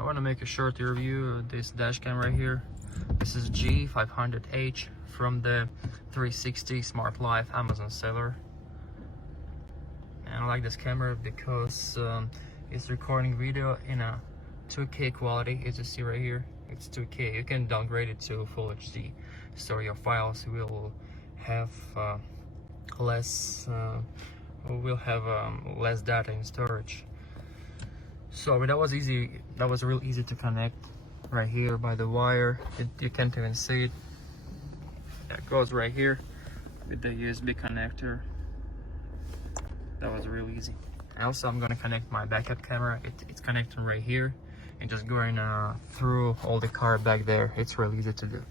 I want to make a short review of this dash cam right here. This is G500H from the 360 Smart Life Amazon seller. And I like this camera because it's recording video in a 2K quality. As you see right here, it's 2K. You can downgrade it to Full HD, so your files will have less data in storage. So that was easy. That was real easy to connect right here by the wire. You can't even see it. It goes right here with the USB connector. That was real easy. And also I'm gonna connect my backup camera. It's connecting right here and just going through all the car back there. It's real easy to do.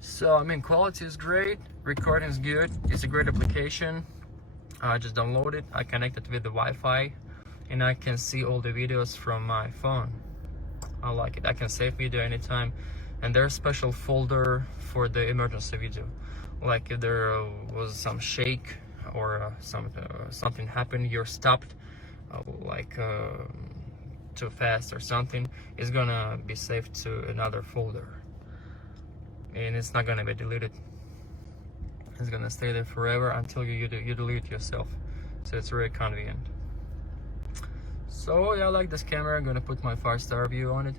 So I mean, quality is great, recording is good. It's a great application. I just downloaded it. I connected with the Wi-Fi and I can see all the videos from my phone. I like it. I can save video anytime, and there's a special folder for the emergency video. Like if there was some shake or something happened, you're stopped, too fast or something, it's gonna be saved to another folder, and it's not gonna be deleted. It's gonna stay there forever until you delete it yourself. So it's very convenient. So yeah, I like this camera. I'm gonna put my 5-star review on it.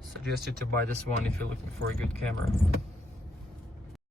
Suggest you to buy this one if you're looking for a good camera.